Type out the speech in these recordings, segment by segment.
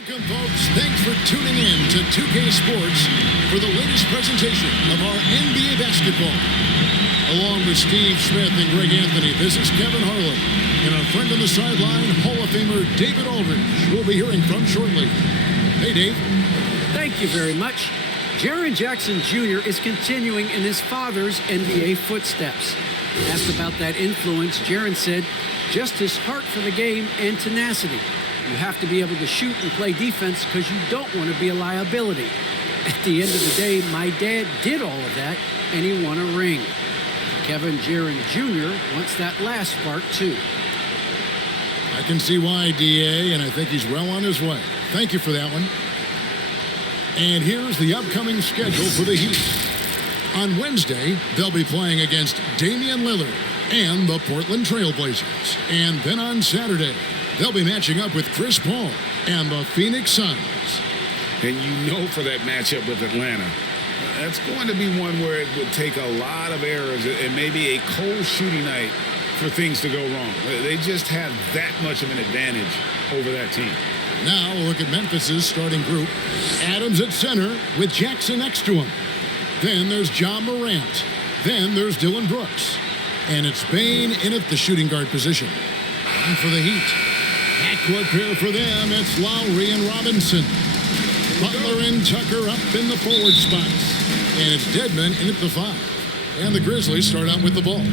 Welcome, folks. Thanks for tuning in to 2K Sports for the latest presentation of our NBA basketball. Along with Steve Smith and Greg Anthony, this is Kevin Harlan. And our friend on the sideline, Hall of Famer David Aldridge, we'll be hearing from shortly. Hey, Dave. Thank you very much. Jaren Jackson Jr. is continuing in his father's NBA footsteps. Asked about that influence, Jaren said, just his heart for the game and tenacity. You have to be able to shoot and play defense because you don't want to be a liability. At the end of the day, my dad did all of that, and he won a ring. Kevin Jaren Jr. wants that last part, too. I can see why, DA, and I think he's well on his way. Thank you for that one. And here's the upcoming schedule for the Heat. On Wednesday, they'll be playing against Damian Lillard and the Portland Trail Blazers. And then on Saturday, they'll be matching up with Chris Paul and the Phoenix Suns. And you know for that matchup with Atlanta, that's going to be one where it would take a lot of errors and maybe a cold shooting night for things to go wrong. They just have that much of an advantage over that team. Now we'll look at Memphis's starting group. Adams at center with Jackson next to him. Then there's John Morant. Then there's Dylan Brooks. And it's Bane in at the shooting guard position. And for the Heat, backcourt pair for them, it's Lowry and Robinson. Butler and Tucker up in the forward spots. And it's Dedmon in at the 5. And the Grizzlies start out with the ball.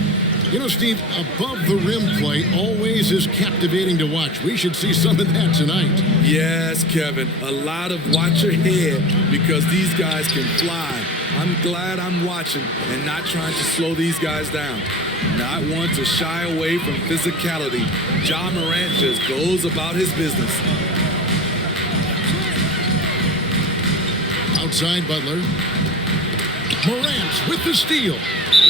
You know, Steve, above the rim play always is captivating to watch. We should see some of that tonight. Yes, Kevin. A lot of watch your head because these guys can fly. I'm glad I'm watching and not trying to slow these guys down. Not one to shy away from physicality. John Morant just goes about his business. Outside Butler. Morant with the steal.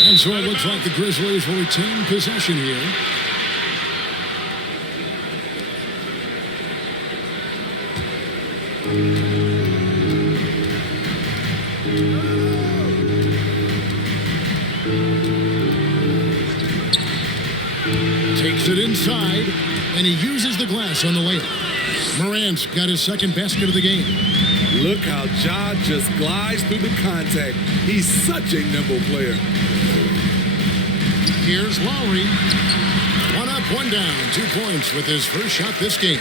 And so it looks like the Grizzlies will retain possession here. Takes it inside, and he uses the glass on the layup. Morant's got his second basket of the game. Look how Ja just glides through the contact. He's such a nimble player. Here's Lowry. One up, one down. 2 points with his first shot this game.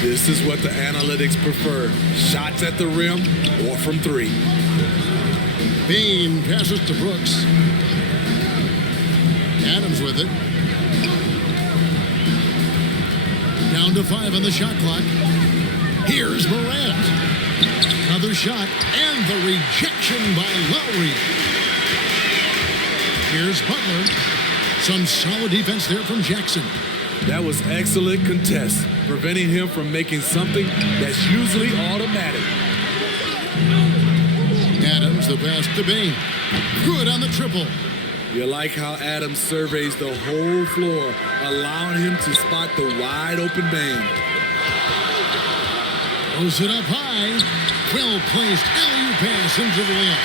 This is what the analytics prefer. Shots at the rim or from 3. Bane passes to Brooks. Adams with it. Down to 5 on the shot clock. Here's Morant. Another shot, and the rejection by Lowry. Here's Butler. Some solid defense there from Jackson. That was excellent contest, preventing him from making something that's usually automatic. Adams, the pass to Bane. Good on the triple. You like how Adams surveys the whole floor, allowing him to spot the wide-open Bane. Throws it up high. Well-placed alley-oop pass into the layup.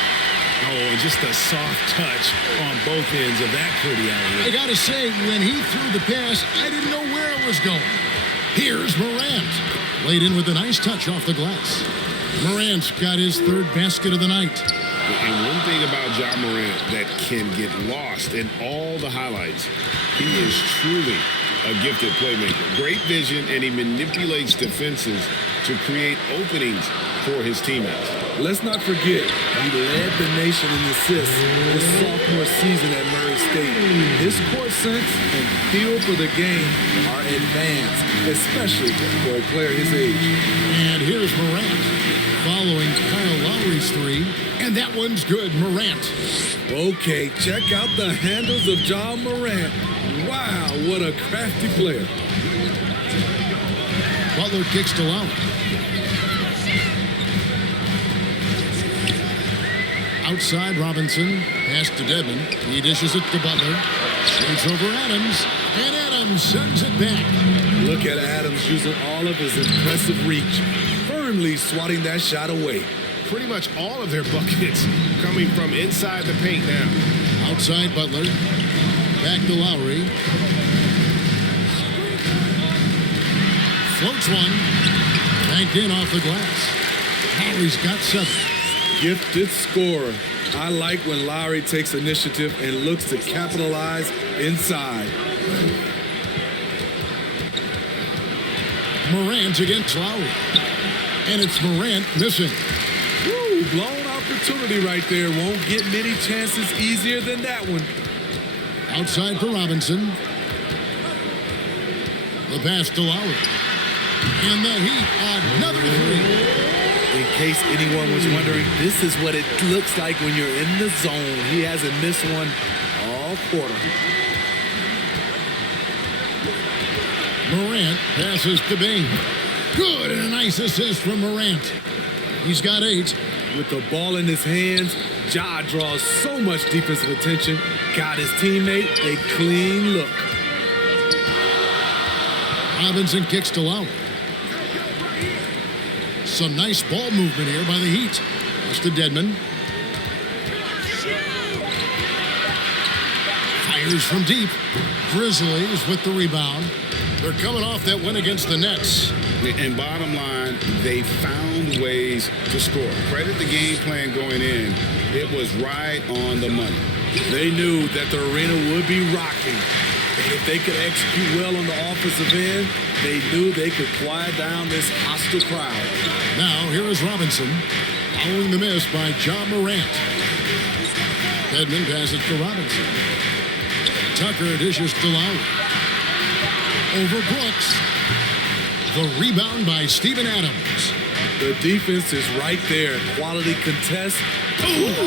Oh, and just a soft touch on both ends of that pretty alley-oop. I gotta say, when he threw the pass, I didn't know where it was going. Here's Morant. Laid in with a nice touch off the glass. Morant's got his third basket of the night. And one thing about John Morant that can get lost in all the highlights, he is truly a gifted playmaker. Great vision, and he manipulates defenses to create openings for his teammates. Let's not forget, he led the nation in assists his sophomore season at Murray State. His court sense and feel for the game are advanced, especially for a player his age. And here's Morant following Kyle Lowry's 3. And that one's good, Morant. Okay, check out the handles of John Morant. Wow, what a crafty player. Butler kicks to Lowry. Outside Robinson, pass to Dedmon. He dishes it to Butler. Shoots over Adams, and Adams sends it back. Look at Adams using all of his impressive reach, firmly swatting that shot away. Pretty much all of their buckets coming from inside the paint now. Outside Butler, back to Lowry. Floats one. Banked in off the glass. Lowry's got 7. Gifted scorer. I like when Lowry takes initiative and looks to capitalize inside. Morant against Lowry. And it's Morant missing. Woo, blown opportunity right there. Won't get many chances easier than that one. Outside for Robinson. The pass to Lowry. And the Heat, another 3. In case anyone was wondering, this is what it looks like when you're in the zone. He hasn't missed one all quarter. Morant passes to Bain. Good, and a nice assist from Morant. He's got 8. With the ball in his hands, Ja draws so much defensive attention. Got his teammate a clean look. Robinson kicks to Lowry. Some nice ball movement here by the Heat. Pass to Dedmon. Fires from deep. Grizzlies with the rebound. They're coming off that win against the Nets. And bottom line, they found ways to score. Credit the game plan going in. It was right on the money. They knew that the arena would be rocking. And if they could execute well on the offensive end, they knew they could quiet down this hostile crowd. Now, here is Robinson, following the miss by John Morant. Dedmon passes to Robinson. Tucker dishes to Lowry. Over Brooks. The rebound by Steven Adams. The defense is right there. Quality contest. Oh!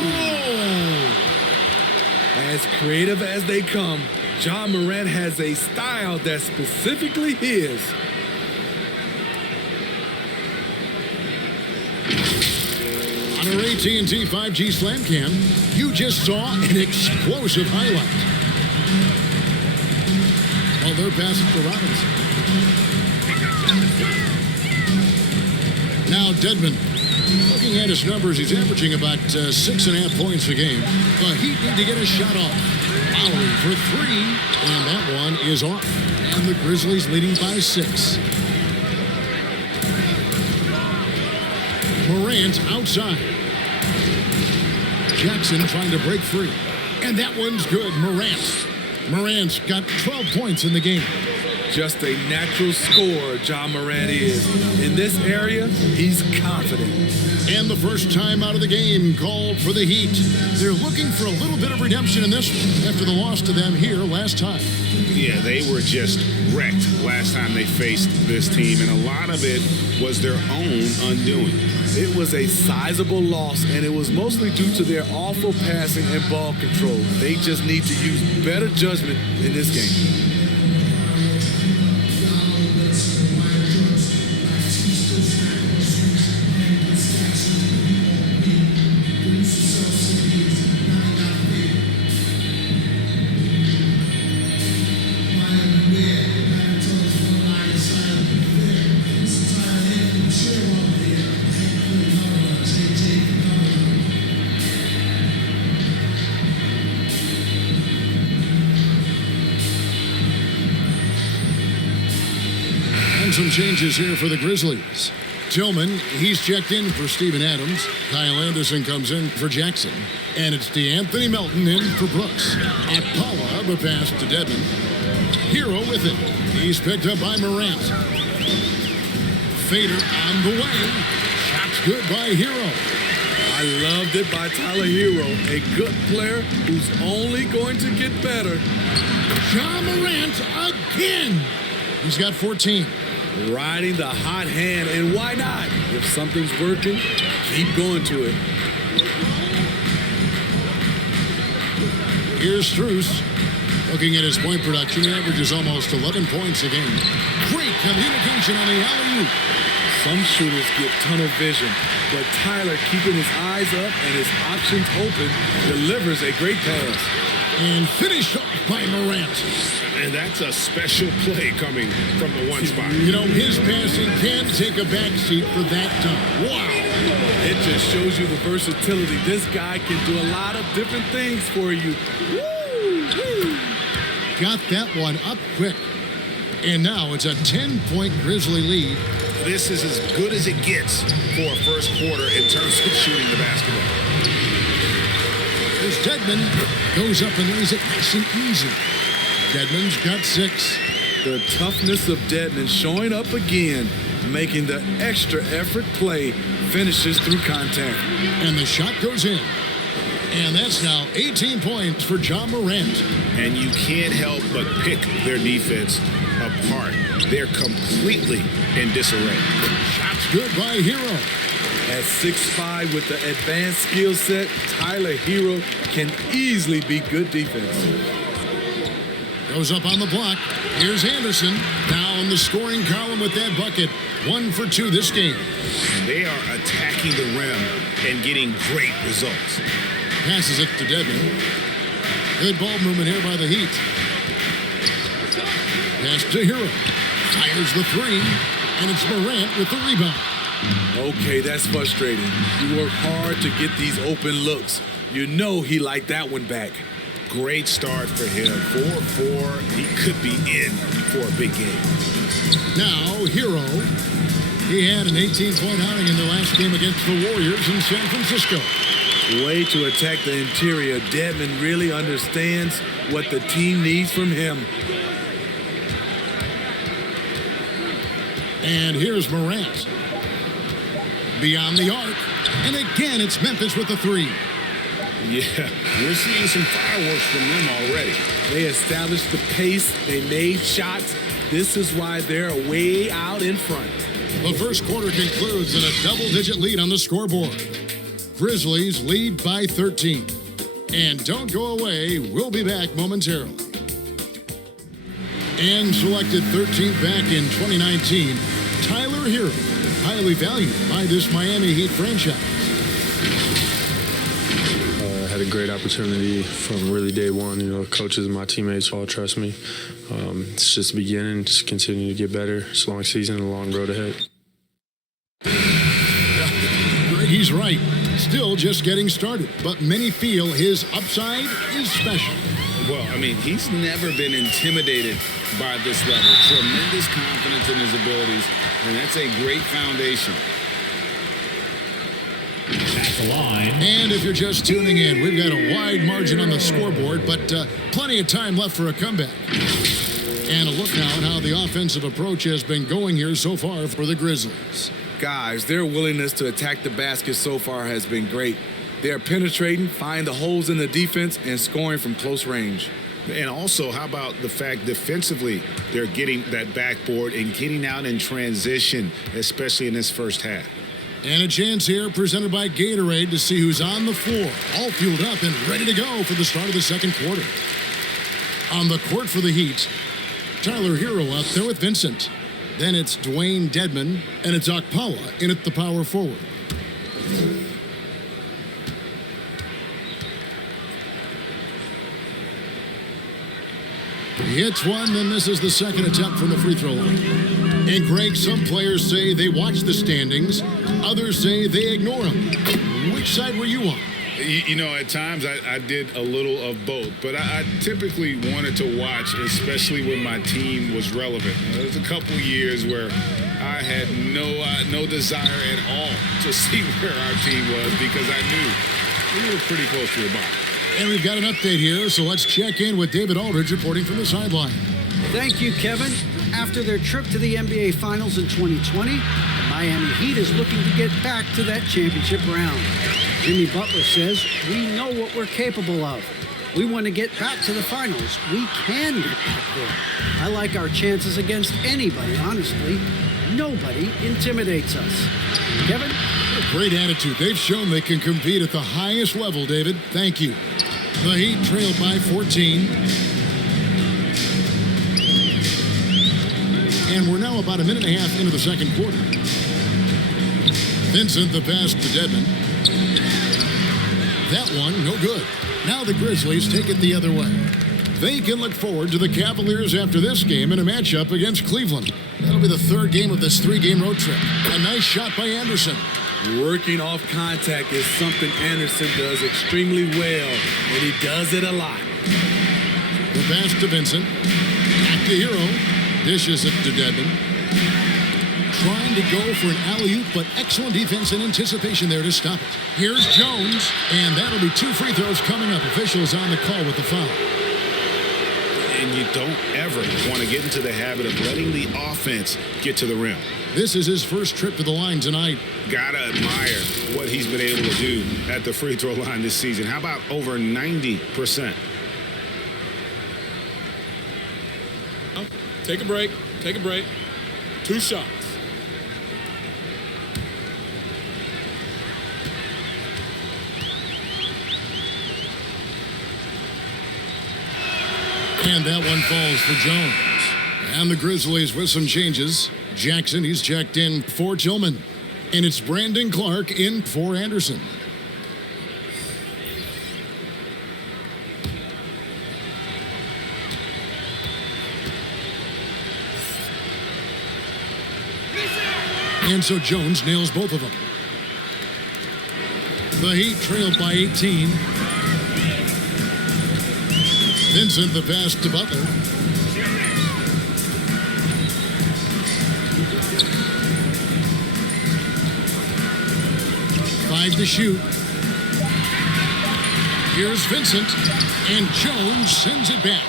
As creative as they come, John Morant has a style that's specifically his. On our AT&T 5G Slam Cam, you just saw an explosive highlight. Well, they're passing to Robinson. Now Dedmon, looking at his numbers, he's averaging about 6.5 points a game. The Heat need to get a shot off. Lowry for 3, and that one is off. And the Grizzlies leading by 6. Morant outside. Jackson trying to break free. And that one's good. Morant's got 12 points in the game. Just a natural scorer, John Morant is. In this area, he's confident. And the first time out of the game called for the Heat. They're looking for a little bit of redemption in this one after the loss to them here last time. Yeah, they were just wrecked last time they faced this team, and a lot of it was their own undoing. It was a sizable loss, and it was mostly due to their awful passing and ball control. They just need to use better judgment in this game. Some changes here for the Grizzlies. Tillman, he's checked in for Steven Adams. Kyle Anderson comes in for Jackson. And it's DeAnthony Melton in for Brooks. Akpala, the pass to Dedmon. Hero with it. He's picked up by Morant. Fader on the way. Shot's good by Hero. I loved it by Tyler Hero, a good player who's only going to get better. John Morant again. He's got 14. Riding the hot hand, and why not? If something's working, keep going to it. Here's Strus. Looking at his point production, he averages almost 11 points a game. Great communication on the alley-oop. Some shooters get tunnel vision, but Tyler, keeping his eyes up and his options open, delivers a great pass. And finished off by Morant. And that's a special play coming from the one spot. You know, his passing can take a backseat for that time. Wow. It just shows you the versatility. This guy can do a lot of different things for you. Woo! Got that one up quick. And now it's a 10-point Grizzly lead this is as good as it gets for a first quarter in terms of shooting the basketball. As Dedmon goes up and lays it nice and easy. Dedmon's got 6. The toughness of Dedmon showing up again, making the extra effort play, finishes through contact. And the shot goes in. And that's now 18 points for John Morant. And you can't help but pick their defense apart. They're completely in disarray. Shots good by Hero. At 6'5" with the advanced skill set, Tyler Hero can easily be good defense. Goes up on the block. Here's Anderson. Now in the scoring column with that bucket. 1 for 2 this game. They are attacking the rim and getting great results. Passes it to Dedmon. Good ball movement here by the Heat. Pass to Hero. Fires the 3. And it's Morant with the rebound. Okay, that's frustrating. You work hard to get these open looks. You know he liked that one back. Great start for him. 4-4. He could be in for a big game. Now, Hero. He had an 18-point outing in the last game against the Warriors in San Francisco. Way to attack the interior. Dedmon really understands what the team needs from him. And here's Morant. Beyond the arc. And again, it's Memphis with the 3. Yeah, we're seeing some fireworks from them already. They established the pace. They made shots. This is why they're way out in front. The first quarter concludes in a double-digit lead on the scoreboard. Grizzlies lead by 13. And don't go away. We'll be back momentarily. And selected 13th back in 2019, Tyler Hero, highly valued by this Miami Heat franchise. Had a great opportunity from really day one. You know, coaches and my teammates all trust me. It's just the beginning. Just continue to get better. It's a long season and a long road ahead. He's right. Still just getting started, but many feel his upside is special. Well, I mean, he's never been intimidated by this level. Tremendous confidence in his abilities, and that's a great foundation. At the line. And if you're just tuning in, we've got a wide margin on the scoreboard, but plenty of time left for a comeback. And a look now at how the offensive approach has been going here so far for the Grizzlies. Guys, their willingness to attack the basket so far has been great. They're penetrating, finding the holes in the defense, and scoring from close range. And also, how about the fact defensively, they're getting that backboard and getting out in transition, especially in this first half. And a chance here presented by Gatorade to see who's on the floor, all fueled up and ready to go for the start of the second quarter. On the court for the Heat, Tyler Hero out there with Vincent. Then it's Dwayne Dedmon, and it's Okpala in at the power forward. He hits one, then misses the second attempt from the free throw line. And Greg, some players say they watch the standings. Others say they ignore them. Which side were you on? You know, at times I did a little of both, but I typically wanted to watch, especially when my team was relevant. There was a couple years where I had no desire at all to see where our team was because I knew we were pretty close to the bottom. And we've got an update here, so let's check in with David Aldridge reporting from the sideline. Thank you, Kevin. After their trip to the NBA Finals in 2020, the Miami Heat is looking to get back to that championship round. Jimmy Butler says, we know what we're capable of. We want to get back to the finals. We can get back there. I like our chances against anybody, honestly. Nobody intimidates us. Kevin? A great attitude. They've shown they can compete at the highest level, David. Thank you. The Heat trailed by 14. And we're now about a minute and a half into the second quarter. Vincent, the pass to Dedmon. That one, no good. Now the Grizzlies take it the other way. They can look forward to the Cavaliers after this game in a matchup against Cleveland. That'll be the third game of this three-game road trip. A nice shot by Anderson. Working off contact is something Anderson does extremely well, and he does it a lot. The pass to Vincent. Back to Hero. Dishes it to Dedmon. trying to go for an alley-oop, but excellent defense and anticipation there to stop it. Here's Jones, and that'll be 2 free throws coming up. Officials on the call with the foul. And you don't ever want to get into the habit of letting the offense get to the rim. This is his first trip to the line tonight. Gotta admire what he's been able to do at the free throw line this season. How about over 90%? Take a break. Take a break. 2 shots. And that one falls for Jones. And the Grizzlies with some changes. Jackson, he's checked in for Tillman. And it's Brandon Clark in for Anderson. And so Jones nails both of them. The Heat trailed by 18. Vincent the pass to Butler. Five to shoot. Here's Vincent, and Jones sends it back.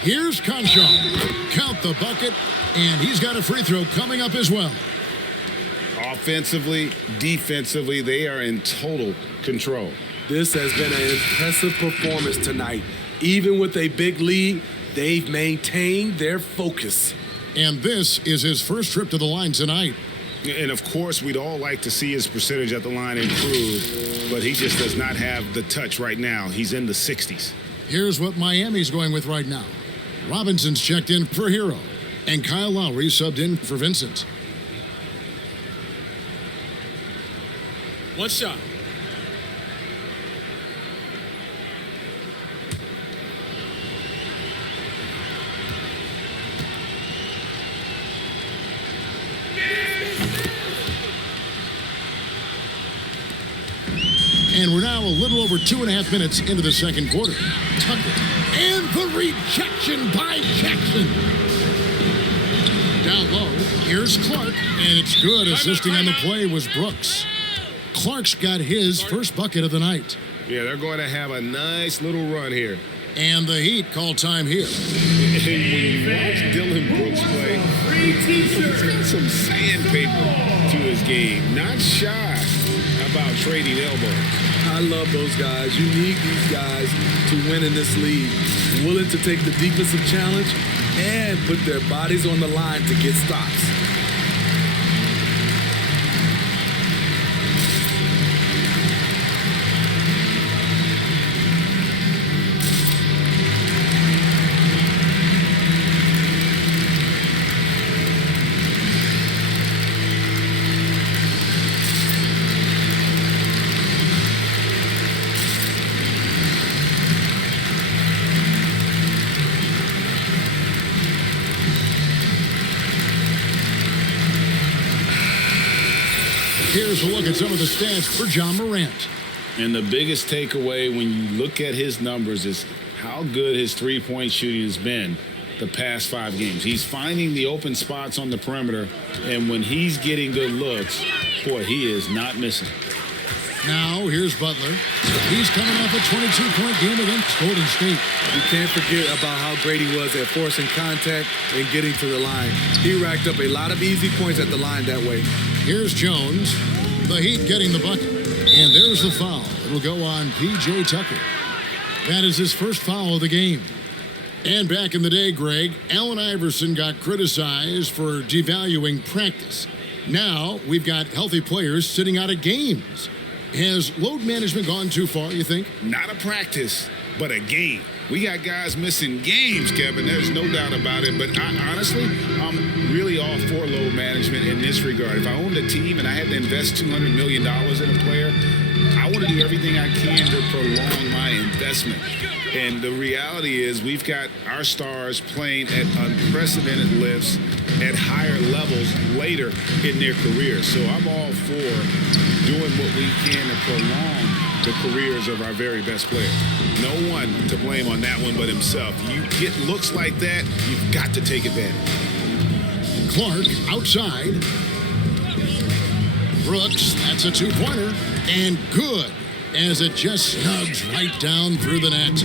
Here's Conchal. Count the bucket, and he's got a free throw coming up as well. Offensively, defensively, they are in total control. This has been an impressive performance tonight. Even with a big lead, they've maintained their focus. And this is his first trip to the line tonight. And, of course, we'd all like to see his percentage at the line improve, but he just does not have the touch right now. He's in the 60s. Here's what Miami's going with right now. Robinson's checked in for Hero, and Kyle Lowry subbed in for Vincent. 1 shot. And we're now a little over 2.5 minutes into the second quarter. Tucker. And the rejection by Jackson. Down low, here's Clark. And it's good. Assisting on the play was Brooks. Clark's got his first bucket of the night. Yeah, they're going to have a nice little run here. And the Heat call time here. And when you watch Dylan Brooks play, he's got some sandpaper to his game. Not shy about trading elbows. I love those guys. You need these guys to win in this league. Willing to take the defensive challenge and put their bodies on the line to get stops. Here's a look at some of the stats for John Morant. And the biggest takeaway when you look at his numbers is how good his three-point shooting has been the past 5 games. He's finding the open spots on the perimeter, and when he's getting good looks, boy, he is not missing. Now, here's Butler. He's coming off a 22-point game against Golden State. You can't forget about how great he was at forcing contact and getting to the line. He racked up a lot of easy points at the line that way. Here's Jones. The Heat getting the bucket. And there's the foul. It'll go on P.J. Tucker. That is his first foul of the game. And back in the day, Greg, Allen Iverson got criticized for devaluing practice. Now we've got healthy players sitting out of games. Has load management gone too far, you think? Not a practice, but a game. We got guys missing games, Kevin. There's no doubt about it. But honestly, I'm really all for load management in this regard. If I owned a team and I had to invest $200 million in a player, I want to do everything I can to prolong my investment. And the reality is we've got our stars playing at unprecedented lifts at higher levels later in their careers. So I'm all for doing what we can to prolong the careers of our very best players. No one to blame on that one but himself. You get looks like that, you've got to take advantage. Clark outside. Brooks, that's a two-pointer. And good, as it just snugs right down through the net.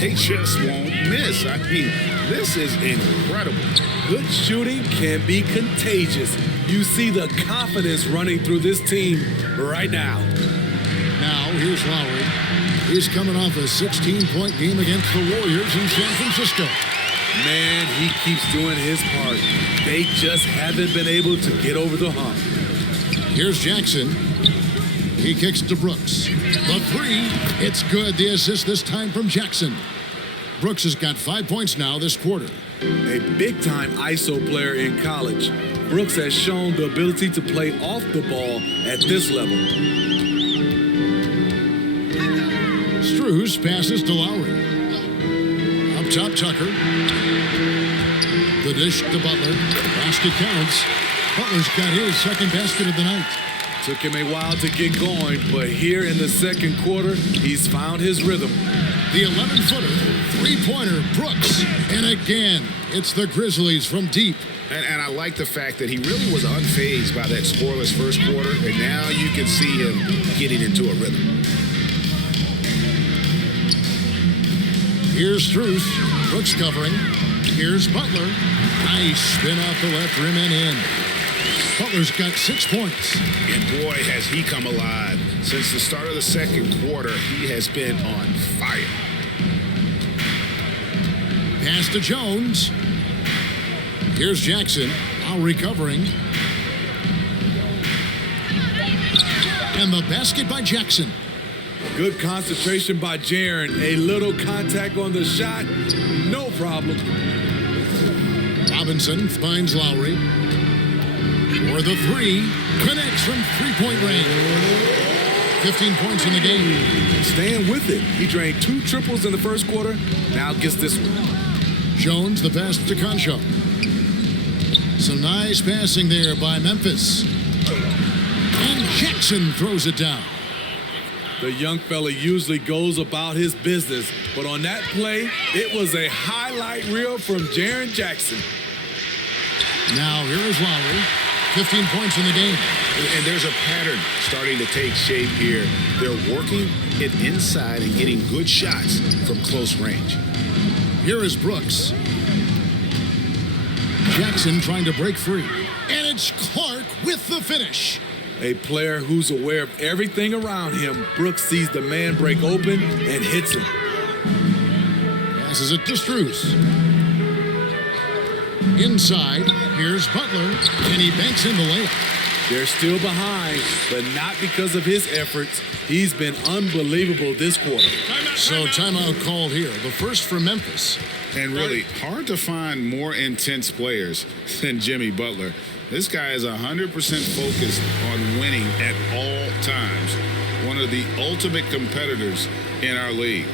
They just won't miss. I mean, this is incredible. Good shooting can be contagious. You see the confidence running through this team right now. Now, here's Lowry. He's coming off a 16-point game against the Warriors in San Francisco. Man, he keeps doing his part. They just haven't been able to get over the hump. Here's Jackson. He kicks to Brooks. The three, it's good. The assist this time from Jackson. Brooks has got 5 points now this quarter. A big-time ISO player in college, Brooks has shown the ability to play off the ball at this level. Strus passes to Lowry. Up top, Tucker. The dish to Butler. Basket counts. Butler's got his second basket of the night. Took him a while to get going, but here in the second quarter, he's found his rhythm. The 11-footer, three-pointer, Brooks. And again, it's the Grizzlies from deep. And I like the fact that he really was unfazed by that scoreless first quarter, and now you can see him getting into a rhythm. Here's Strus. Brooks covering. Here's Butler. Nice spin off the left rim and in. Butler's got 6 points. And boy, has he come alive. Since the start of the second quarter, he has been on fire. Pass to Jones. Here's Jackson. Now recovering. And the basket by Jackson. Good concentration by Jaren. A little contact on the shot. No problem. Robinson finds Lowry. For the three. Connects from three-point range. 15 points in the game. Staying with it. He drained 2 triples in the first quarter. Now gets this one. Jones, the pass to Concho. Some nice passing there by Memphis. And Jackson throws it down. The young fella usually goes about his business, but on that play, it was a highlight reel from Jaren Jackson. Now here is Lowry. 15 points in the game. And there's a pattern starting to take shape here. They're working it inside and getting good shots from close range. Here is Brooks. Jackson trying to break free. And it's Clark with the finish. A player who's aware of everything around him. Brooks sees the man break open and hits him. Passes it to Strus. Inside, here's Butler, and he banks in the layup. They're still behind, but not because of his efforts. He's been unbelievable this quarter. So timeout called here, the first for Memphis. And really, hard to find more intense players than Jimmy Butler. This guy is 100% focused on winning at all times. One of the ultimate competitors in our league.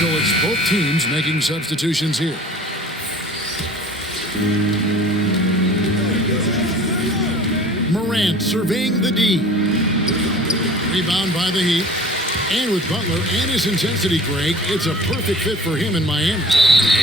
So it's both teams making substitutions here. Morant surveying the D. Rebound by the Heat. And with Butler and his intensity, Greg, it's a perfect fit for him in Miami.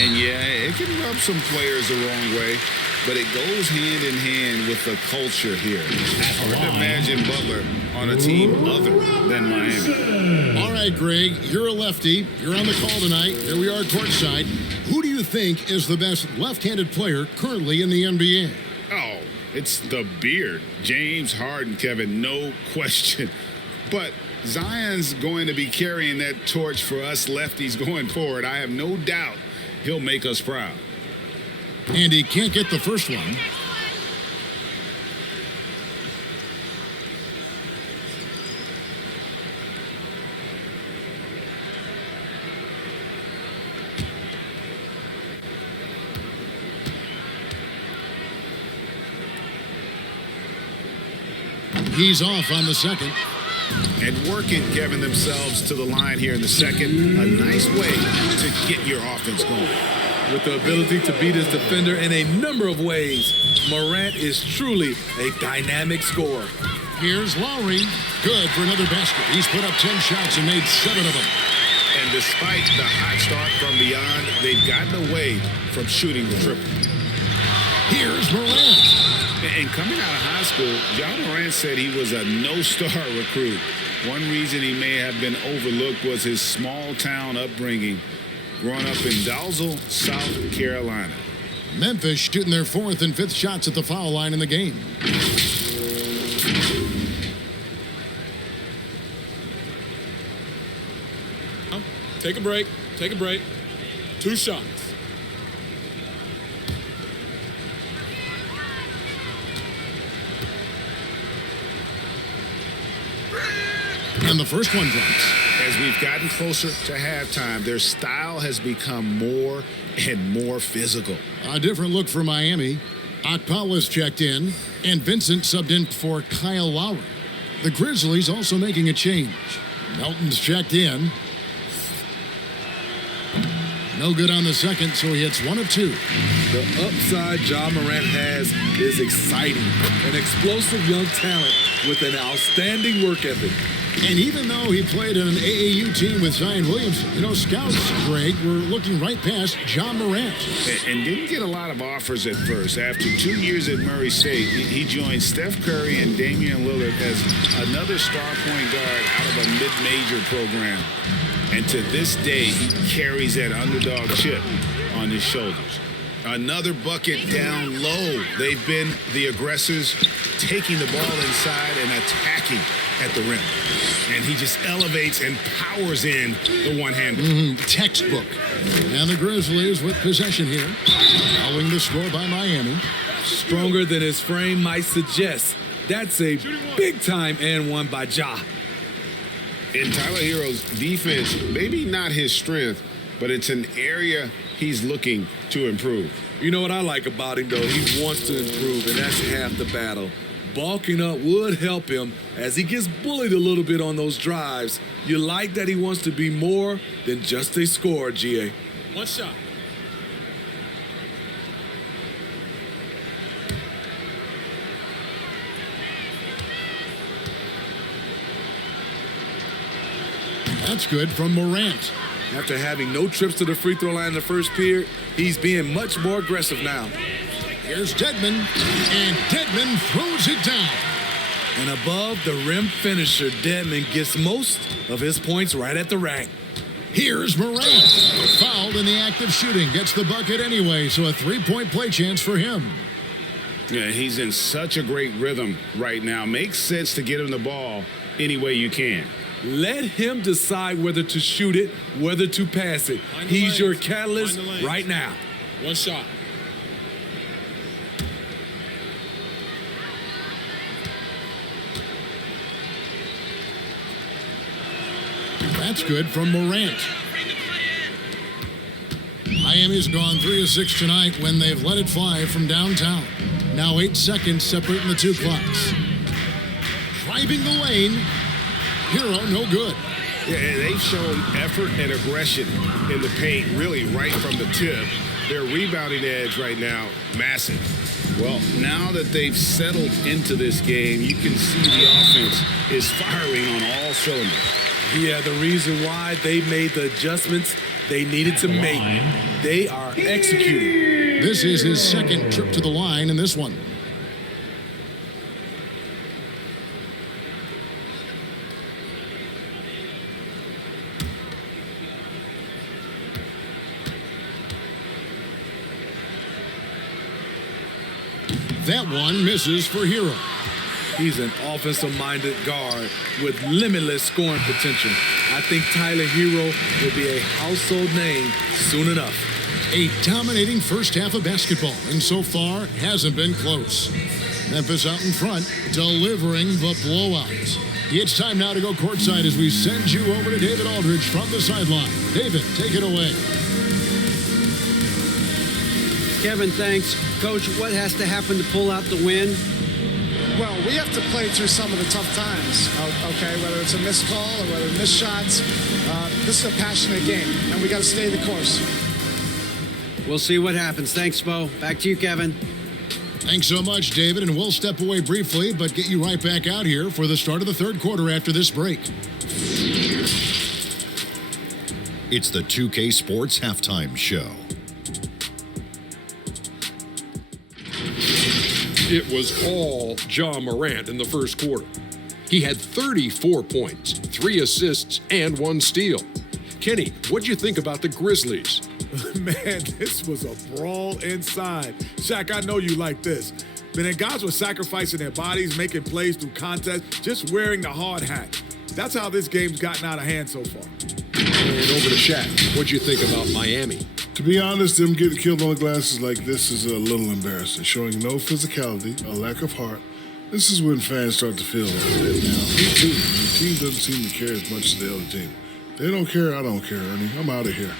And yeah, it can rub some players the wrong way, but it goes hand in hand with the culture here. Hard to imagine Butler on a team other than Miami. All right, Greg, you're a lefty. You're on the call tonight. Here we are courtside. Who do you think is the best left-handed player currently in the NBA? Oh, it's the beard. James Harden, Kevin, no question. But Zion's going to be carrying that torch for us lefties going forward. I have no doubt he'll make us proud. And he can't get the first one. He's off on the second. And working, Kevin, themselves to the line here in the second. A nice way to get your offense going. With the ability to beat his defender in a number of ways, Morant is truly a dynamic scorer. Here's Lowry. Good for another basket. He's put up 10 shots and made 7 of them. And despite the hot start from beyond, they've gotten away from shooting the triple. Here's Morant. And coming out of high school, John Morant said he was a no-star recruit. One reason he may have been overlooked was his small-town upbringing, growing up in Dalzell, South Carolina. Memphis shooting their 4th and 5th shots at the foul line in the game. Take a break. Take a break. 2 shots. And the first one drops. As we've gotten closer to halftime, their style has become more and more physical. A different look for Miami. Okpala's checked in, and Vincent subbed in for Kyle Lowry. The Grizzlies also making a change. Melton's checked in. No good on the second, so he hits 1 of 2. The upside Ja Morant has is exciting. An explosive young talent with an outstanding work ethic. And even though he played on an AAU team with Zion Williamson, scouts, Greg, were looking right past Ja Morant. And didn't get a lot of offers at first. After 2 years at Murray State, he joined Steph Curry and Damian Lillard as another star point guard out of a mid-major program. And to this day, he carries that underdog chip on his shoulders. Another bucket down low. They've been the aggressors, taking the ball inside and attacking at the rim. And he just elevates and powers in the one-hander. Textbook. And the Grizzlies with possession here. Following the score by Miami. Stronger than his frame might suggest. That's a big-time and one by Ja. In Tyler Hero's defense, maybe not his strength, but it's an area he's looking to improve. You know what I like about him, though? He wants to improve, and that's half the battle. Bulking up would help him as he gets bullied a little bit on those drives. You like that he wants to be more than just a scorer, GA. 1 shot. That's good from Morant. After having no trips to the free throw line in the first period, he's being much more aggressive now. Here's Dedmon, and Dedmon throws it down. And above the rim finisher, Dedmon gets most of his points right at the rack. Here's Morant. Fouled in the act of shooting. Gets the bucket anyway, so a 3-point play chance for him. Yeah, he's in such a great rhythm right now. Makes sense to get him the ball any way you can. Let him decide whether to shoot it, whether to pass it. He's your catalyst right now. 1 shot. That's good from Morant. Miami's gone 3 of 6 tonight when they've let it fly from downtown. Now 8 seconds separating the 2 clocks. Driving the lane. Hero, no good. Yeah, and they've shown effort and aggression in the paint, really right from the tip. Their rebounding edge right now, massive. Well, now that they've settled into this game, you can see the offense is firing on all cylinders. Yeah, the reason why they made the adjustments they needed to make. They are executing. This is his second trip to the line in this one. That one misses for Hero. He's an offensive-minded guard with limitless scoring potential. I think Tyler Hero will be a household name soon enough. A dominating first half of basketball, and so far hasn't been close. Memphis out in front, delivering the blowout. It's time now to go courtside as we send you over to David Aldridge from the sideline. David, take it away. Kevin, thanks. Coach, what has to happen to pull out the win? Well, we have to play through some of the tough times, okay, whether it's a missed call or whether missed shots. This is a passionate game, and we got to stay the course. We'll see what happens. Thanks, Bo. Back to you, Kevin. Thanks so much, David, and we'll step away briefly, but get you right back out here for the start of the third quarter after this break. It's the 2K Sports Halftime Show. It was all Ja Morant in the first quarter. He had 34 points, 3 assists, and 1 steal. Kenny, what'd you think about the Grizzlies? Man, this was a brawl inside. Shaq, I know you like this. Man, the guys were sacrificing their bodies, making plays through contests, just wearing the hard hat. That's how this game's gotten out of hand so far. And over to Shaq. What'd you think about Miami? To be honest, them getting killed on the glasses like this is a little embarrassing, showing no physicality, a lack of heart. This is when fans start to feel like that now. Me too. The team doesn't seem to care as much as the other team. They don't care, I don't care, Ernie. I'm out of here.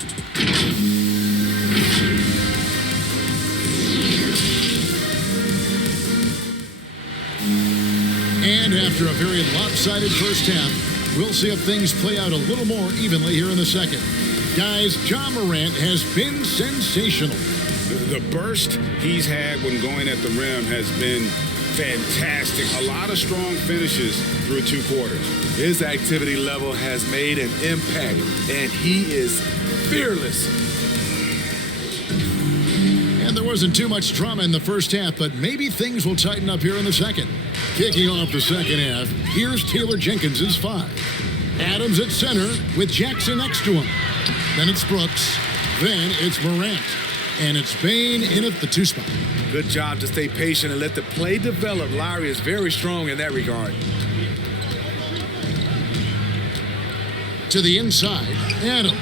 And after a very lopsided first half, we'll see if things play out a little more evenly here in the second. Guys, Ja Morant has been sensational. The burst he's had when going at the rim has been fantastic. A lot of strong finishes through 2 quarters. His activity level has made an impact, and he is fearless. And there wasn't too much drama in the first half, but maybe things will tighten up here in the second. Kicking off the second half, here's Taylor Jenkins' 5. Adams at center with Jackson next to him. Then it's Brooks. Then it's Morant. And it's Bane in at the 2 spot. Good job to stay patient and let the play develop. Lowry is very strong in that regard. To the inside, Adams.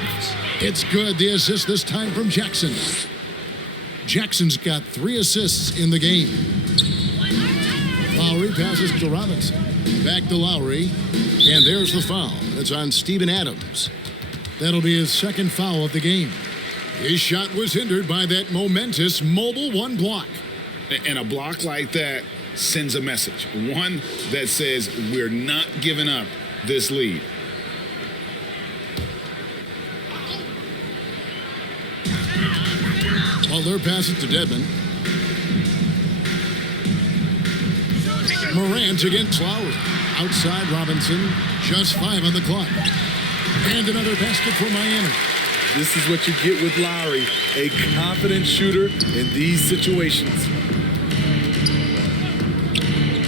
It's good. The assist this time from Jackson. Jackson's got 3 assists in the game. Lowry passes to Robinson. Back to Lowry. And there's the foul. It's on Steven Adams. That'll be his second foul of the game. His shot was hindered by that momentous mobile 1 block. And a block like that sends a message. One that says we're not giving up this lead. Butler passes to Dedmon. Morant against Lowry. Outside Robinson. Just 5 on the clock. And another basket for Miami. This is what you get with Lowry, a confident shooter in these situations.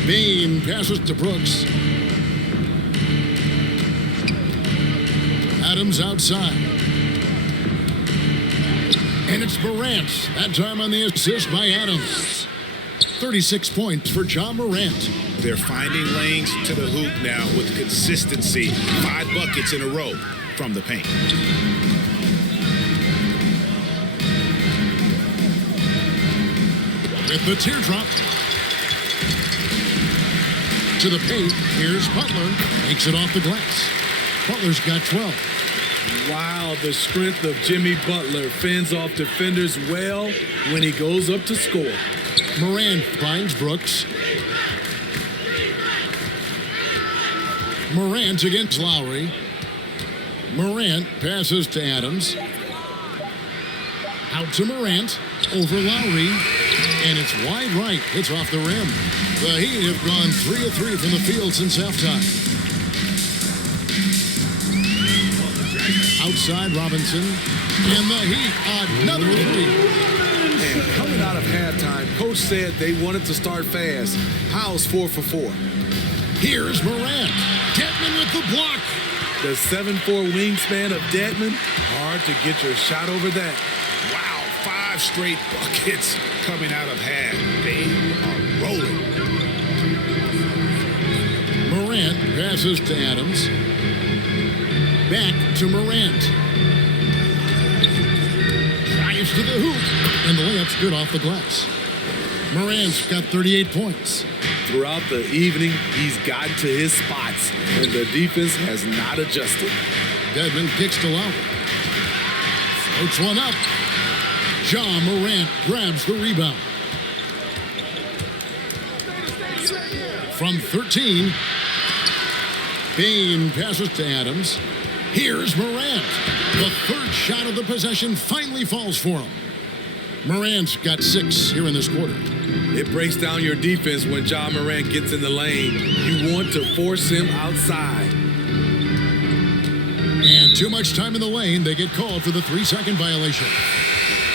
Bane passes to Brooks. Adams outside. And it's Morant. That time on the assist by Adams. 36 points for Ja Morant. They're finding lanes to the hoop now with consistency. 5 buckets in a row from the paint. With the teardrop. To the paint. Here's Butler. Makes it off the glass. Butler's got 12. Wow, the strength of Jimmy Butler fends off defenders well when he goes up to score. Morant finds Brooks. Morant against Lowry. Morant passes to Adams. Out to Morant. Over Lowry. And it's wide right. It's off the rim. The Heat have gone 3 of 3 from the field since halftime. Outside Robinson. And the Heat, another 3. And coming out of halftime, Coach said they wanted to start fast. House 4 for 4. Here's Morant. Dedmon with the block. The 7'4" wingspan of Dedmon. Hard to get your shot over that. Wow, 5 straight buckets coming out of half. They are rolling. Morant passes to Adams. Back to Morant. Drives to the hoop. And the layup's good off the glass. Morant's got 38 points. Throughout the evening, he's gotten to his spots, and the defense has not adjusted. Dedmon kicks to Lowry. Floats one up. Ja Morant grabs the rebound. From 13, Bain passes to Adams. Here's Morant. The third shot of the possession finally falls for him. Morant's got 6 here in this quarter. It breaks down your defense when Ja Morant gets in the lane. You want to force him outside. And too much time in the lane. They get called for the 3-second violation.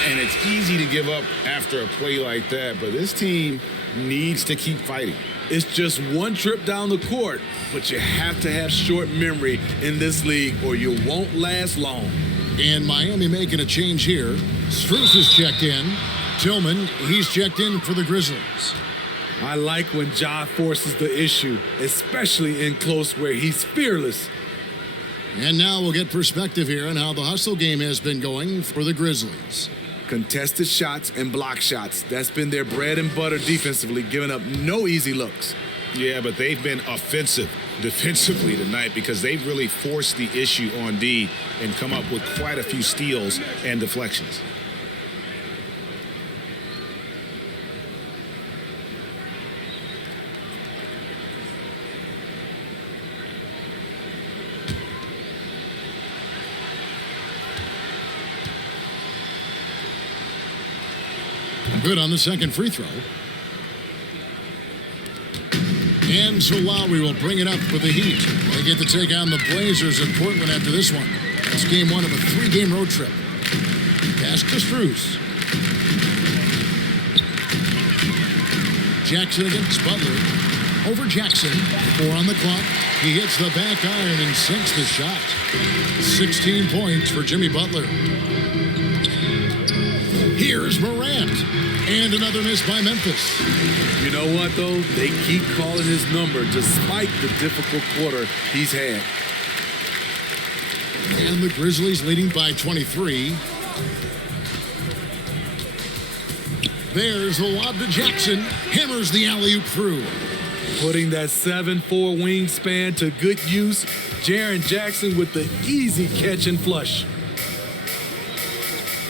And it's easy to give up after a play like that, but this team needs to keep fighting. It's just one trip down the court, but you have to have short memory in this league or you won't last long. And Miami making a change here. Strus is checked in. Tillman, he's checked in for the Grizzlies. I like when Ja forces the issue, especially in close where he's fearless. And now we'll get perspective here on how the hustle game has been going for the Grizzlies. Contested shots and block shots. That's been their bread and butter defensively, giving up no easy looks. Yeah, but they've been offensive defensively tonight because they've really forced the issue on D and come up with quite a few steals and deflections. Good on the second free throw. And so Lowry will bring it up for the Heat. They get to take on the Blazers in Portland after this one. It's game 1 of a 3-game road trip. Pass to Strus. Jackson against Butler. Over Jackson. 4 on the clock. He hits the back iron and sinks the shot. 16 points for Jimmy Butler. Here's Morant. And another miss by Memphis. You know what, though? They keep calling his number despite the difficult quarter he's had. And the Grizzlies leading by 23. There's the lob to Jackson. Hammers the alley-oop through. Putting that 7'4" wingspan to good use. Jaren Jackson with the easy catch and flush.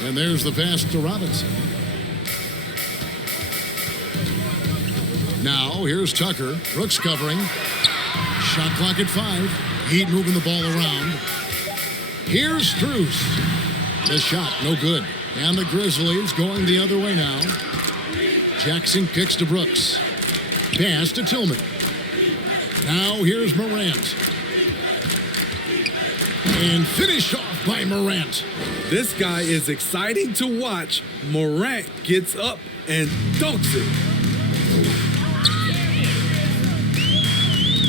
And there's the pass to Robinson. Now, here's Tucker. Brooks covering. Shot clock at 5. Heat moving the ball around. Here's Strus. The shot, no good. And the Grizzlies going the other way now. Jackson kicks to Brooks. Pass to Tillman. Now, here's Morant. And finished off by Morant. This guy is exciting to watch. Morant gets up and dunks it.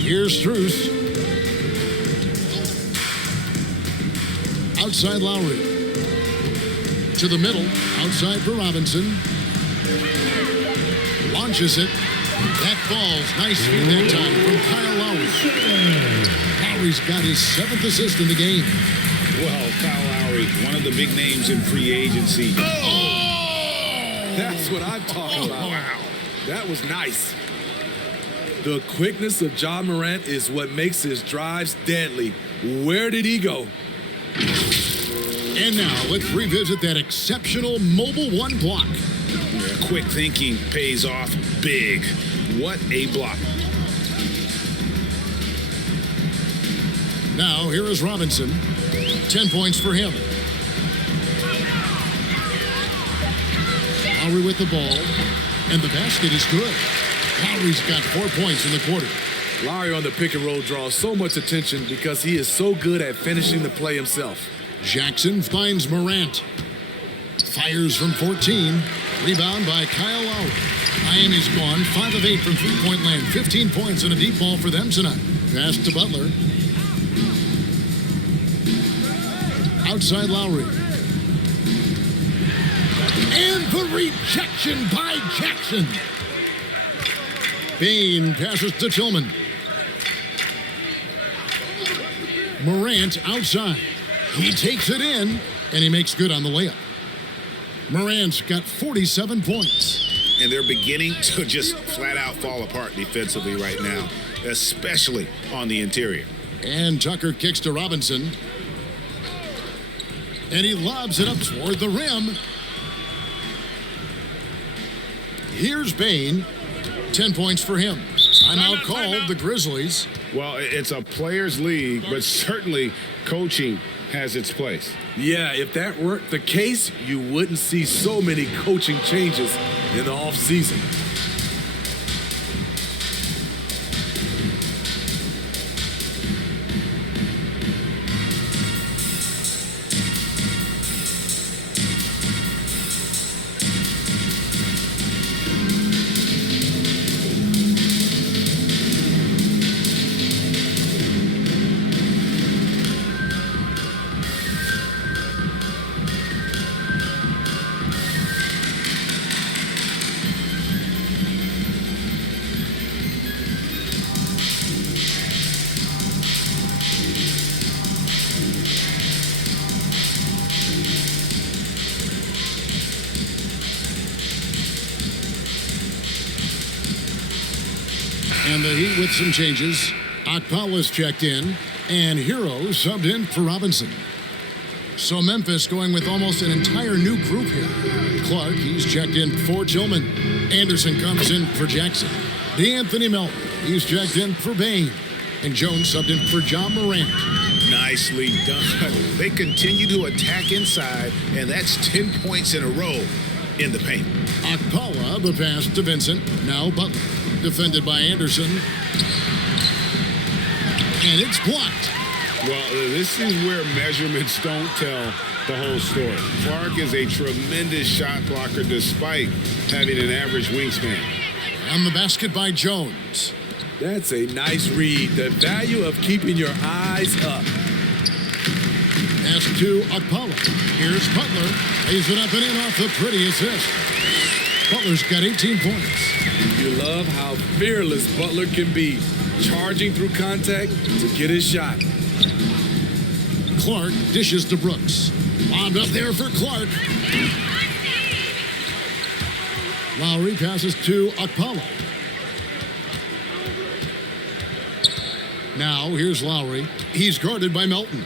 Here's Strus. Outside Lowry. To the middle. Outside for Robinson. Launches it. That falls. Nice feed that time from Kyle Lowry. Lowry's got his 7th assist in the game. Well, Kyle Lowry, one of the big names in free agency. Oh! That's what I'm talking about. Wow. That was nice. The quickness of Ja Morant is what makes his drives deadly. Where did he go? And now let's revisit that exceptional mobile 1 block. Yeah, quick thinking pays off big. What a block. Now here is Robinson. 10 points for him. Lowry with the ball. And the basket is good. Lowry's got 4 points in the quarter. Lowry on the pick and roll draws so much attention because he is so good at finishing the play himself. Jackson finds Morant. Fires from 14. Rebound by Kyle Lowry. Miami's gone 5 of 8 from three-point land. 15 points and a deep ball for them tonight. Pass to Butler. Outside Lowry. And the rejection by Jackson. Bain passes to Tillman. Morant outside. He takes it in, and he makes good on the layup. Morant's got 47 points. And they're beginning to just flat out fall apart defensively right now, especially on the interior. And Tucker kicks to Robinson. And he lobs it up toward the rim. Here's Bain. 10 points for him. Timeout called the Grizzlies. Well, it's a players' league, but certainly coaching has its place. Yeah, if that weren't the case, you wouldn't see so many coaching changes in the offseason. And the Heat with some changes. Akpala's checked in, and Hero subbed in for Robinson. So Memphis going with almost an entire new group here. Clark, he's checked in for Tillman. Anderson comes in for Jackson. DeAnthony Melton, he's checked in for Bain. And Jones subbed in for John Morant. Nicely done. They continue to attack inside, and that's 10 points in a row in the paint. Akpala, the pass to Vincent. Now Butler. Defended by Anderson. And it's blocked. Well, this is where measurements don't tell the whole story. Clark is a tremendous shot blocker despite having an average wingspan. And the basket by Jones. That's a nice read. The value of keeping your eyes up. Pass to Akpala. Here's Butler. Lays it up and in off the pretty assist. Butler's got 18 points. You love how fearless Butler can be, charging through contact to get his shot. Clark dishes to Brooks. Lobbed up there for Clark. Lowry passes to Akpala. Now here's Lowry. He's guarded by Melton.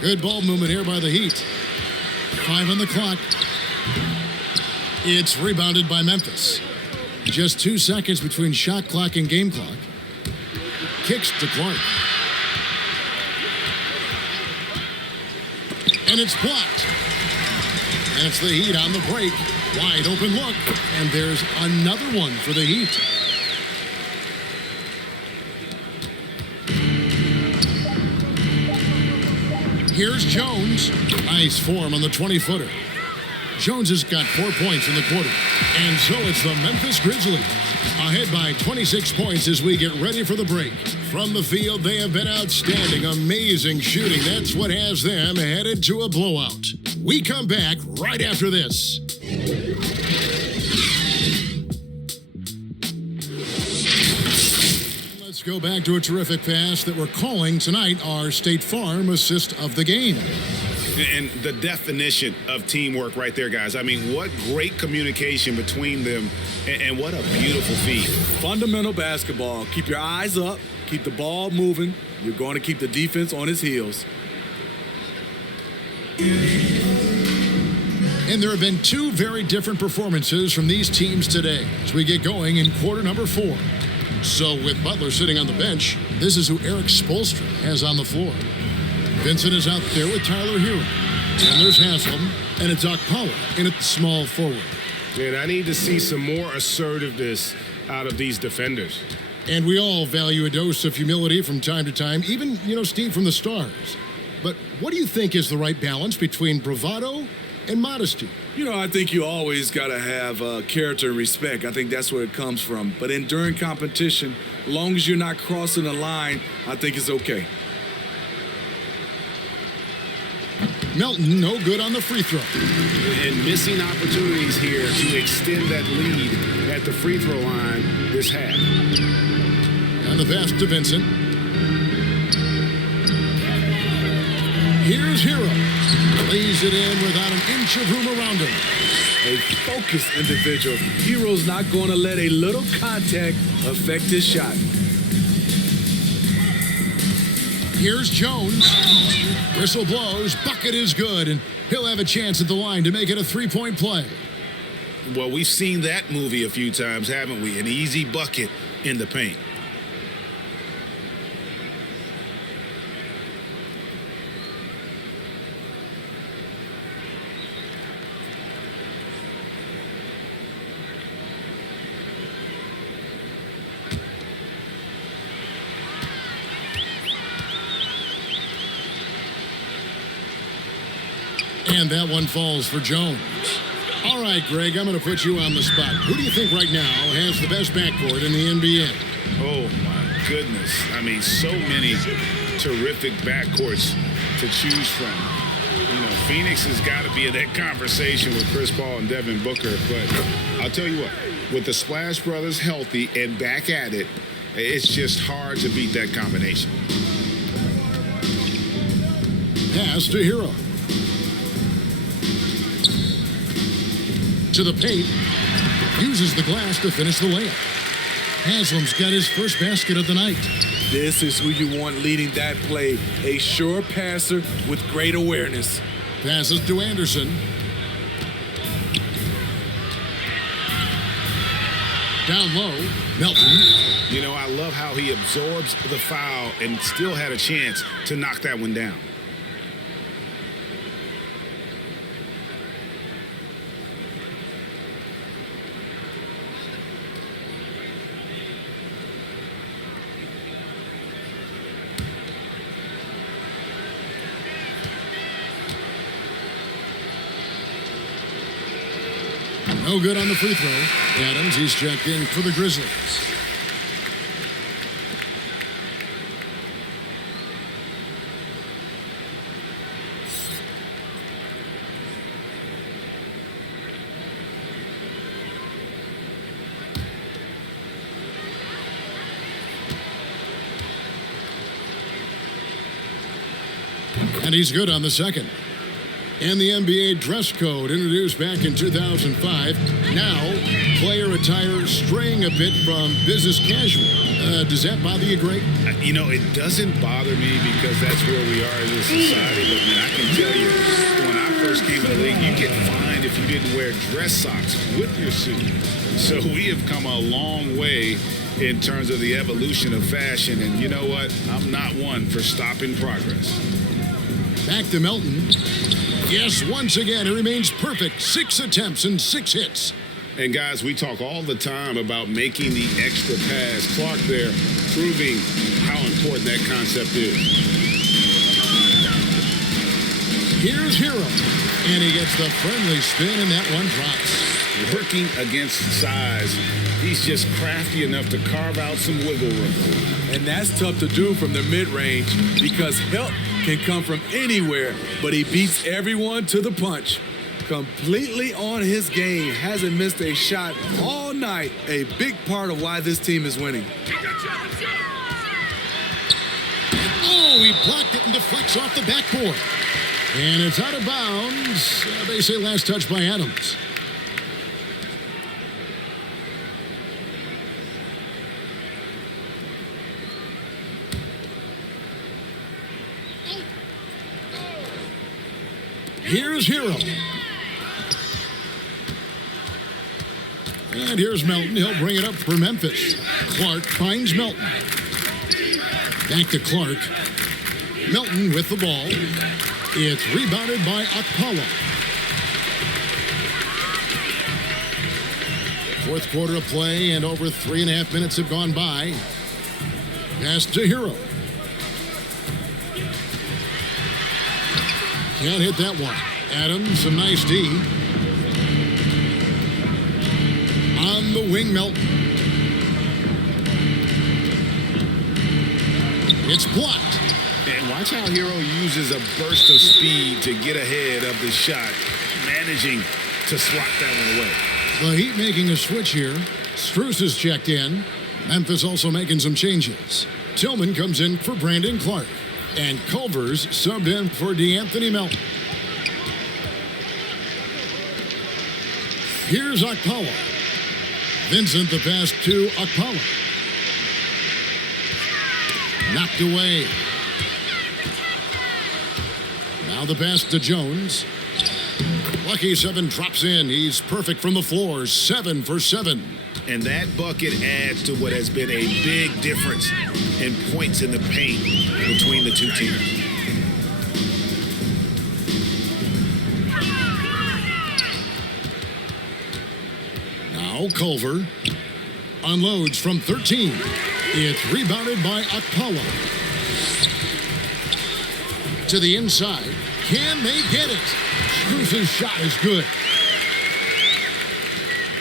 Good ball movement here by the Heat. 5 on the clock. It's rebounded by Memphis. Just 2 seconds between shot clock and game clock. Kicks to Clark. And it's blocked. And it's the Heat on the break. Wide open look. And there's another one for the Heat. Here's Jones. Nice form on the 20-footer. Jones has got 4 points in the quarter. And so it's the Memphis Grizzlies ahead by 26 points as we get ready for the break. From the field, they have been outstanding. Amazing shooting. That's what has them headed to a blowout. We come back right after this. Let's go back to a terrific pass that we're calling tonight our State Farm assist of the game. And the definition of teamwork right there, guys. I mean, what great communication between them, and what a beautiful feed. Fundamental basketball. Keep your eyes up. Keep the ball moving. You're going to keep the defense on his heels. And there have been 2 very different performances from these teams today as we get going in quarter number 4. So with Butler sitting on the bench, this is who Eric Spoelstra has on the floor. Vincent is out there with Tyler Hero. And there's Haslam, and it's Akpala in at the small forward. And I need to see some more assertiveness out of these defenders. And we all value a dose of humility from time to time, even, Steve, from the stars. But what do you think is the right balance between bravado and modesty? I think you always got to have character and respect. I think that's where it comes from. But during competition, as long as you're not crossing the line, I think it's okay. Melton, no good on the free throw. And missing opportunities here to extend that lead at the free throw line this half. And the pass to Vincent. Here's Hero. Lays it in without an inch of room around him. A focused individual. Hero's not going to let a little contact affect his shot. Here's Jones. Whistle blows. Bucket is good, and he'll have a chance at the line to make it a 3-point play. Well, we've seen that movie a few times, haven't we? An easy bucket in the paint. And that one falls for Jones. All right, Greg, I'm going to put you on the spot. Who do you think right now has the best backcourt in the NBA? Oh, my goodness. I mean, so many terrific backcourts to choose from. You know, Phoenix has got to be in that conversation with Chris Paul and Devin Booker. But I'll tell you what, with the Splash Brothers healthy and back at it, it's just hard to beat that combination. Pass to Hero. To the paint, uses the glass to finish the layup. Haslam's got his first basket of the night. This is who you want leading that play, a sure passer with great awareness. Passes to Anderson. Down low, Melton. You know, I love how he absorbs the foul and still had a chance to knock that one down. No good on the free throw. Adams, he's checked in for the Grizzlies. And he's good on the second. And the NBA dress code introduced back in 2005. Now, player attire straying a bit from business casual. Does that bother you, Greg? You know, it doesn't bother me because that's where we are as a society. But, man, I can tell you, when I first came in the league, you get fined if you didn't wear dress socks with your suit. So we have come a long way in terms of the evolution of fashion. And you know what? I'm not one for stopping progress. Back to Melton. Yes, once again, it remains perfect. 6 attempts and 6 hits. And, guys, we talk all the time about making the extra pass. Clark there proving how important that concept is. Here's Hero. And he gets the friendly spin, and that one drops. Working against size, he's just crafty enough to carve out some wiggle room. And that's tough to do from the mid-range because help can come from anywhere, but he beats everyone to the punch. Completely on his game, hasn't missed a shot all night. A big part of why this team is winning. Oh, he blocked it and deflects off the backboard. And it's out of bounds. They say last touch by Adams. Here's Hero. And here's Melton. He'll bring it up for Memphis. Clark finds Melton. Back to Clark. Melton with the ball. It's rebounded by Akpala. Fourth quarter of play, and over 3.5 minutes have gone by. Pass to Hero. Can't hit that one. Adams, some nice D. On the wing, Melton. It's blocked. And watch how Hero uses a burst of speed to get ahead of the shot, managing to swat that one away. The Heat making a switch here. Strus is checked in. Memphis also making some changes. Tillman comes in for Brandon Clark. And Culver's subbed in for DeAnthony Melton. Here's Akpala. Vincent the pass to Akpala. Knocked away. Now the pass to Jones. Lucky 7 drops in. He's perfect from the floor. 7 for 7. And that bucket adds to what has been a big difference in points in the paint between the two teams. Now Culver unloads from 13. It's rebounded by Akpawa. To the inside. Can they get it? Strus's shot is good.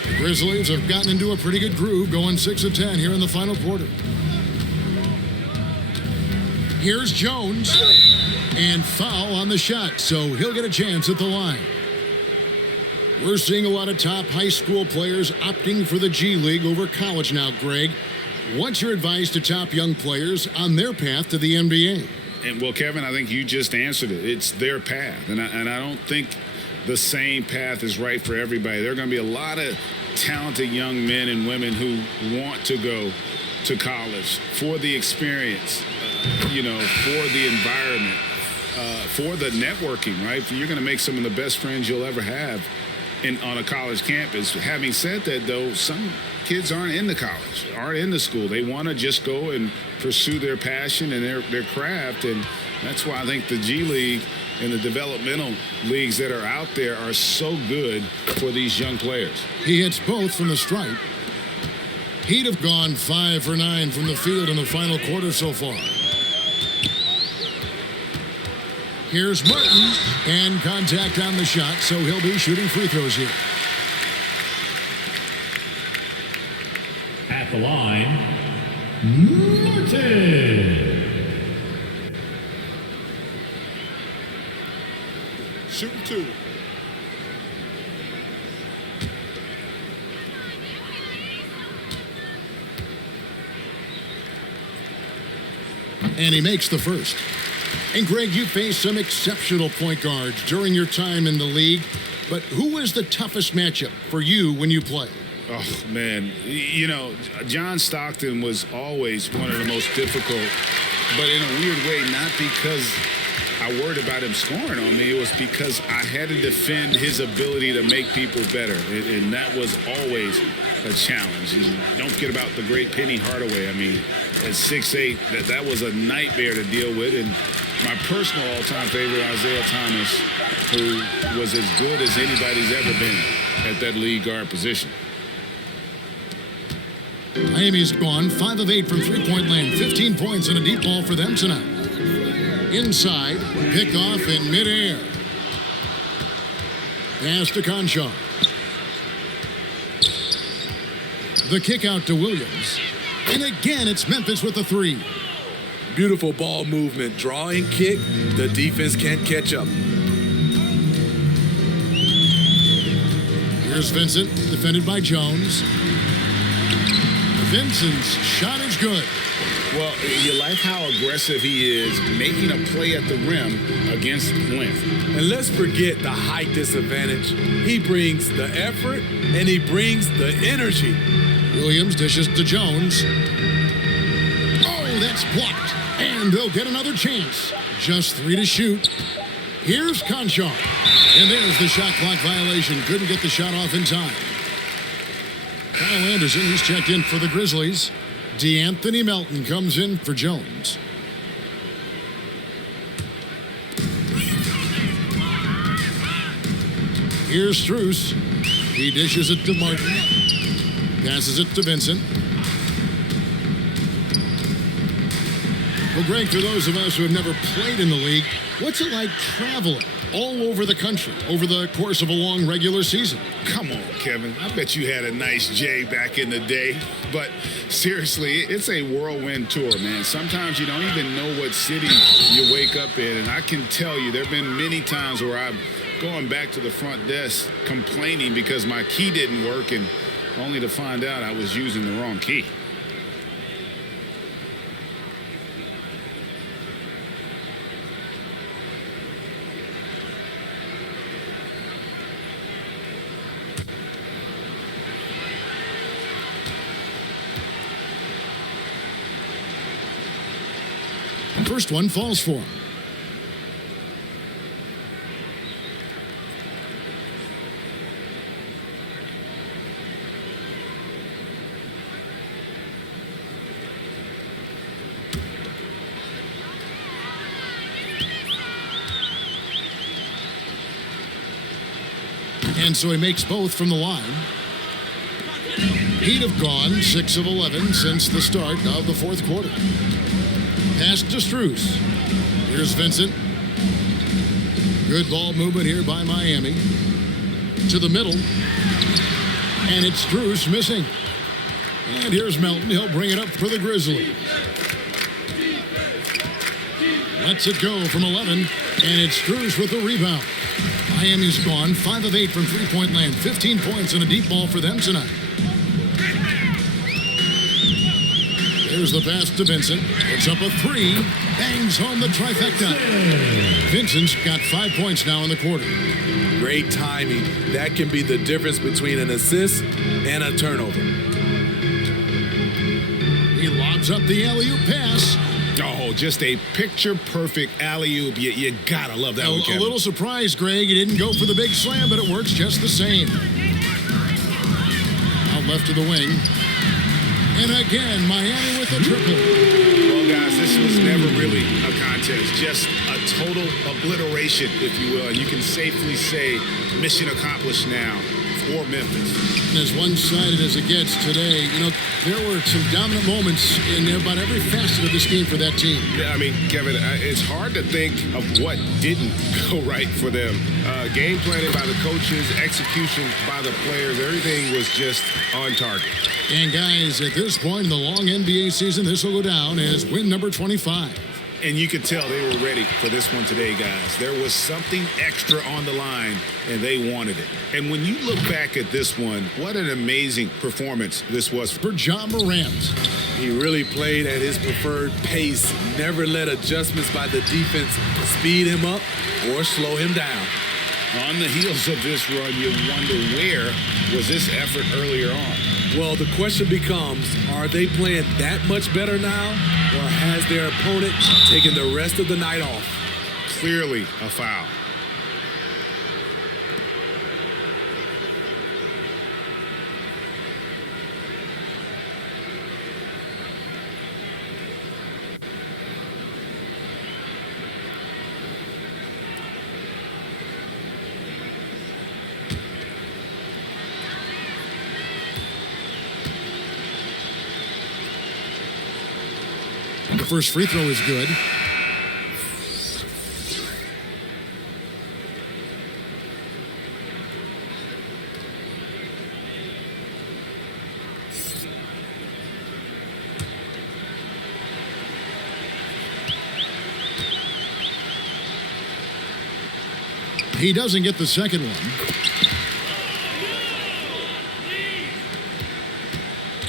The Grizzlies have gotten into a pretty good groove, going 6 of 10 here in the final quarter. Here's Jones. And foul on the shot, so he'll get a chance at the line. We're seeing a lot of top high school players opting for the G League over college now, Greg. What's your advice to top young players on their path to the NBA? And well, Kevin, I think you just answered it. It's their path. And I don't think the same path is right for everybody. There are going to be a lot of talented young men and women who want to go to college for the experience, for the environment, for the networking, right? You're going to make some of the best friends you'll ever have on a college campus. Having said that, though, some kids aren't into college, aren't into school. They want to just go and pursue their passion and their craft. And that's why I think the G League and the developmental leagues that are out there are so good for these young players. He hits both from the stripe. He'd have gone 5 for 9 from the field in the final quarter so far. Here's Martin, and contact on the shot, so he'll be shooting free throws here. At the line, Martin. Shooting 2. And he makes the first. And Greg, you faced some exceptional point guards during your time in the league, but who was the toughest matchup for you when you played? Oh, man. John Stockton was always one of the most difficult, but in a weird way, not because I worried about him scoring on me. It was because I had to defend his ability to make people better, and that was always a challenge. And don't forget about the great Penny Hardaway. I mean, at 6'8", that was a nightmare to deal with. And my personal all-time favorite, Isaiah Thomas, who was as good as anybody's ever been at that lead guard position. Miami's gone 5 of 8 from three-point land, 15 points and a deep ball for them tonight. Inside, pick off in midair. Pass to Conchar. The kick out to Williams. And again, it's Memphis with the 3. Beautiful ball movement. Draw and kick. The defense can't catch up. Here's Vincent, defended by Jones. Vincent's shot is good. Well, you like how aggressive he is, making a play at the rim against length. And let's forget the height disadvantage. He brings the effort, and he brings the energy. Williams dishes to Jones. Oh, that's blocked. And they'll get another chance. Just 3 to shoot. Here's Conchar. And there's the shot clock violation. Couldn't get the shot off in time. Kyle Anderson, he's checked in for the Grizzlies. DeAnthony Melton comes in for Jones. Here's Strus. He dishes it to Martin. Passes it to Vincent. Well, Greg, for those of us who have never played in the league, what's it like traveling all over the country over the course of a long regular season? Come on, Kevin. I bet you had a nice J back in the day. But seriously, it's a whirlwind tour, man. Sometimes you don't even know what city you wake up in. And I can tell you there have been many times where I've gone back to the front desk complaining because my key didn't work, and only to find out I was using the wrong key. First one falls for him. And so he makes both from the line. He'd have gone 6 of 11 since the start of the fourth quarter. Pass to Strus. Here's Vincent. Good ball movement here by Miami. To the middle. And it's Strus missing. And here's Melton. He'll bring it up for the Grizzlies. Lets it go from 11. And it's Strus with the rebound. Miami's gone 5 of 8 from three-point land. 15 points and a deep ball for them tonight. Here's the pass to Vincent. It's up a 3. Bangs home the trifecta. Vincent's got 5 points now in the quarter. Great timing. That can be the difference between an assist and a turnover. He lobs up the alley-oop pass. Oh, just a picture-perfect alley-oop. You gotta love that one, Kevin. A little surprised, Greg. He didn't go for the big slam, but it works just the same. Out left to the wing. And again, Miami with a triple. Well, guys, this was never really a contest. Just a total obliteration, if you will. And you can safely say mission accomplished now for Memphis. And as one-sided as it gets today, you know, there were some dominant moments in about every facet of this game for that team. Yeah, I mean, Kevin, it's hard to think of what didn't go right for them. Game planning by the coaches, execution by the players, everything was just on target. And guys, at this point in the long NBA season, this will go down as win number 25. And you could tell they were ready for this one today, guys. There was something extra on the line, and they wanted it. And when you look back at this one, what an amazing performance this was for Ja Morant. He really played at his preferred pace, never let adjustments by the defense speed him up or slow him down. On the heels of this run, you wonder where was this effort earlier on? Well, the question becomes, are they playing that much better now, or has their opponent taken the rest of the night off? Clearly a foul. The first free throw is good. He doesn't get the second one.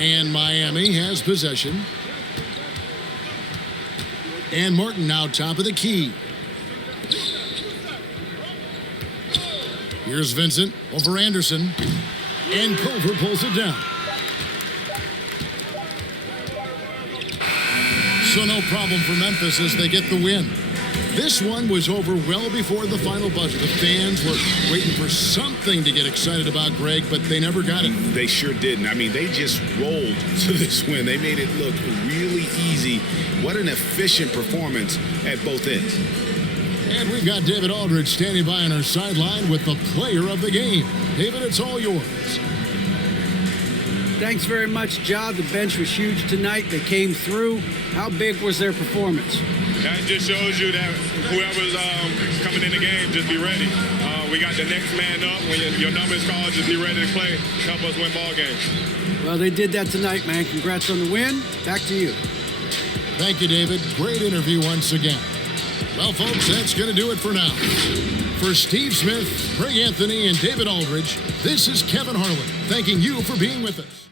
And Miami has possession. And Morton now top of the key. Here's Vincent over Anderson. And Culver pulls it down. So no problem for Memphis as they get the win. This one was over well before the final buzzer. The fans were waiting for something to get excited about, Greg, but they never got it. They sure didn't. I mean, they just rolled to this win. They made it look really easy. What an efficient performance at both ends. And we've got David Aldridge standing by on our sideline with the player of the game. David, it's all yours. Thanks very much, Ja. The bench was huge tonight. They came through. How big was their performance? That just shows you that whoever's coming in the game, just be ready. We got the next man up. When your number is called, just be ready to play. Help us win ball games. Well, they did that tonight, man. Congrats on the win. Back to you. Thank you, David. Great interview once again. Well, folks, that's going to do it for now. For Steve Smith, Greg Anthony, and David Aldridge, this is Kevin Harlan, thanking you for being with us.